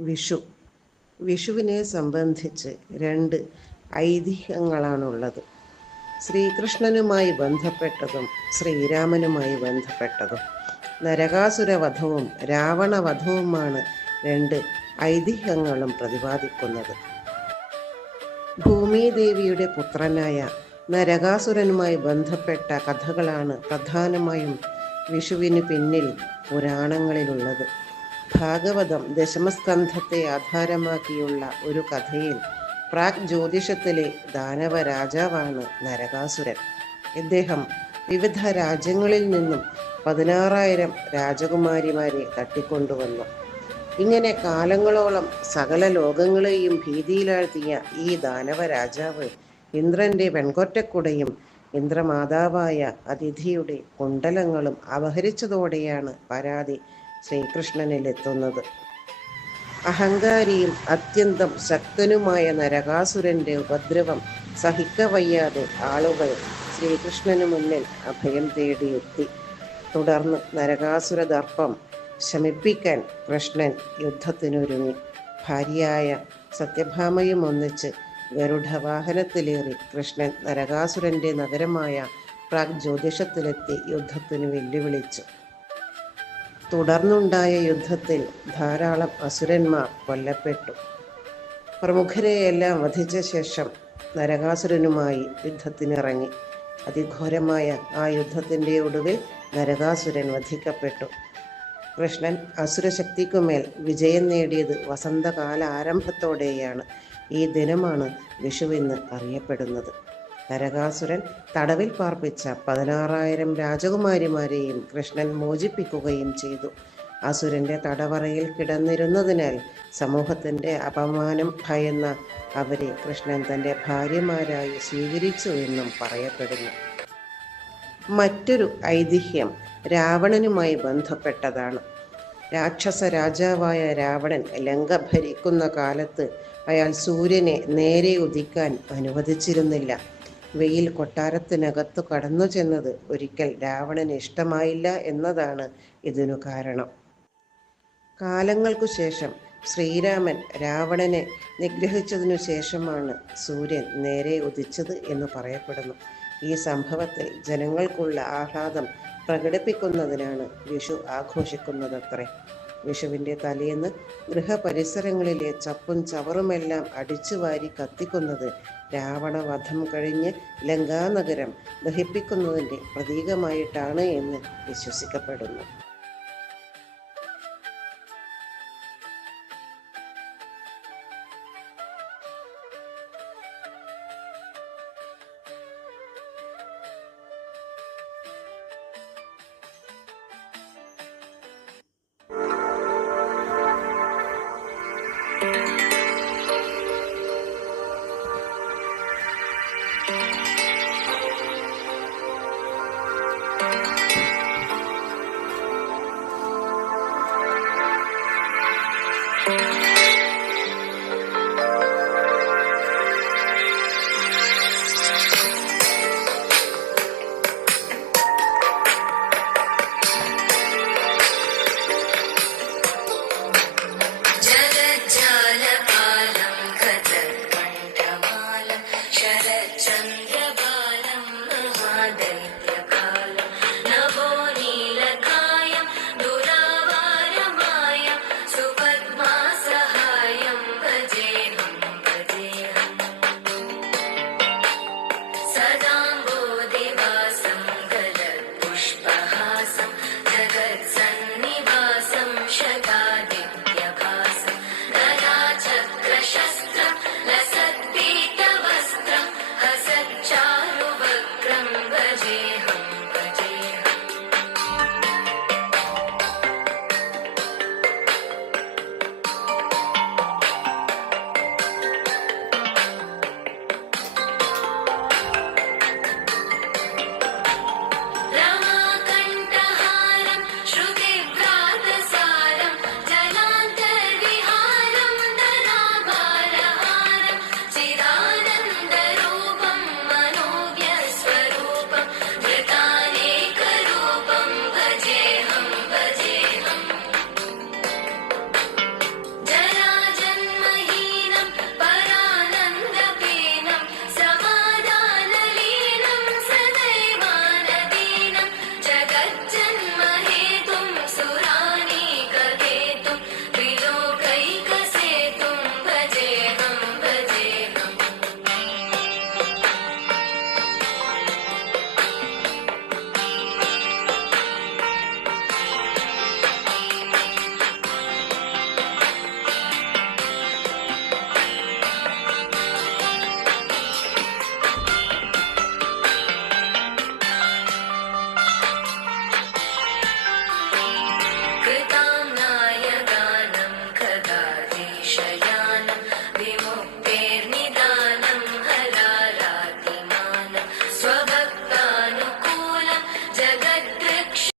വിഷു. വിഷുവിനെ സംബന്ധിച്ച് രണ്ട് ഐതിഹ്യങ്ങളാണുള്ളത്. ശ്രീകൃഷ്ണനുമായി ബന്ധപ്പെട്ടതും ശ്രീരാമനുമായി ബന്ധപ്പെട്ടതും. നരകാസുരവധവും രാവണവധവുമാണ് രണ്ട് ഐതിഹ്യങ്ങളും പ്രതിപാദിക്കുന്നത്. ഭൂമിദേവിയുടെ പുത്രനായ നരകാസുരനുമായി ബന്ധപ്പെട്ട കഥകളാണ് പ്രധാനമായും വിഷുവിന് പിന്നിൽ പുരാണങ്ങളിലുള്ളത്. ഭാഗവതം ദശമസ്കന്ധത്തെ ആധാരമാക്കിയുള്ള ഒരു കഥയിൽ പ്രാഗ് ജ്യോതിഷത്തിലെ ദാനവ രാജാവാണ് നരകാസുരൻ. ഇദ്ദേഹം വിവിധ രാജ്യങ്ങളിൽ നിന്നും പതിനാറായിരം രാജകുമാരിമാരെ തട്ടിക്കൊണ്ടുവന്നു. ഇങ്ങനെ കാലങ്ങളോളം സകല ലോകങ്ങളെയും ഭീതിയിലാഴ്ത്തിയ ഈ ദാനവ രാജാവ് ഇന്ദ്രന്റെ പെൺകൊറ്റക്കുടയും ഇന്ദ്രമാതാവായ അതിഥിയുടെ കുണ്ടലങ്ങളും അപഹരിച്ചതോടെയാണ് പരാതി ശ്രീകൃഷ്ണനിലെത്തുന്നത്. അഹങ്കാരിയും അത്യന്തം ശക്തനുമായ നരകാസുരന്റെ ഉപദ്രവം സഹിക്കവയ്യാതെ ആളുകൾ ശ്രീകൃഷ്ണനു മുന്നിൽ അഭയം തേടിയെത്തി. തുടർന്ന് നരകാസുര ദർപ്പം ശമിപ്പിക്കാൻ കൃഷ്ണൻ യുദ്ധത്തിനൊരുങ്ങി. ഭാര്യയായ സത്യഭാമയും ഒന്നിച്ച് ഗരുഡവാഹനത്തിലേറി കൃഷ്ണൻ നരകാസുരന്റെ നഗരമായ പ്രാഗ് ജ്യോതിഷത്തിലെത്തി യുദ്ധത്തിന് വെല്ലുവിളിച്ചു. തുടർന്നുണ്ടായ യുദ്ധത്തിൽ ധാരാളം അസുരന്മാർ കൊല്ലപ്പെട്ടു. പ്രമുഖരെയെല്ലാം വധിച്ച ശേഷം നരകാസുരനുമായി യുദ്ധത്തിനിറങ്ങി. അതിഘോരമായ ആ യുദ്ധത്തിന്റെ ഒടുവിൽ നരകാസുരൻ വധിക്കപ്പെട്ടു. കൃഷ്ണൻ അസുരശക്തിക്കുമേൽ വിജയം നേടിയത് വസന്തകാല ആരംഭത്തോടെയാണ് ഈ ദിനമാണ് വിഷുവെന്ന് അറിയപ്പെടുന്നത്. നരകാസുരൻ തടവിൽ പാർപ്പിച്ച പതിനാറായിരം രാജകുമാരിമാരെയും കൃഷ്ണൻ മോചിപ്പിക്കുകയും ചെയ്തു. അസുരന്റെ തടവറയിൽ കിടന്നിരുന്നതിനാൽ സമൂഹത്തിന്റെ അപമാനം ഭയന്ന അവരെ കൃഷ്ണൻ തന്റെ ഭാര്യമാരായി സ്വീകരിച്ചു എന്നും പറയപ്പെടുന്നു. മറ്റൊരു ഐതിഹ്യം രാവണനുമായി ബന്ധപ്പെട്ടതാണ്. രാക്ഷസ രാജാവായ രാവണൻ ലങ്ക ഭരിക്കുന്ന കാലത്ത് അയാൾ സൂര്യനെ നേരെ ഉദിക്കാൻ അനുവദിച്ചിരുന്നില്ല. വെയിൽ കൊട്ടാരത്തിനകത്തു കടന്നു ചെന്നത് ഒരിക്കൽ രാവണന് ഇഷ്ടമായില്ല എന്നതാണ് ഇതിനു കാരണം. കാലങ്ങൾക്കു ശേഷം ശ്രീരാമൻ രാവണനെ നിഗ്രഹിച്ചതിനു ശേഷമാണ് സൂര്യൻ നേരെ ഉദിച്ചത് എന്ന് പറയപ്പെടുന്നു. ഈ സംഭവത്തിൽ ജനങ്ങൾക്കുള്ള ആഹ്ലാദം പ്രകടിപ്പിക്കുന്നതിനാണ് വിഷു ആഘോഷിക്കുന്നതത്രേ. വിഷുവിന്റെ തലേന്ന് ഗൃഹപരിസരങ്ങളിലെ ചപ്പും ചവറുമെല്ലാം അടിച്ചുവാരി കത്തിക്കുന്നത് രാവണവധം കഴിഞ്ഞ് ലങ്കാനഗരം ദഹിപ്പിക്കുന്നതിന്റെ പ്രതീകമായിട്ടാണ് എന്ന് വിശ്വസിക്കപ്പെടുന്നു. I don't.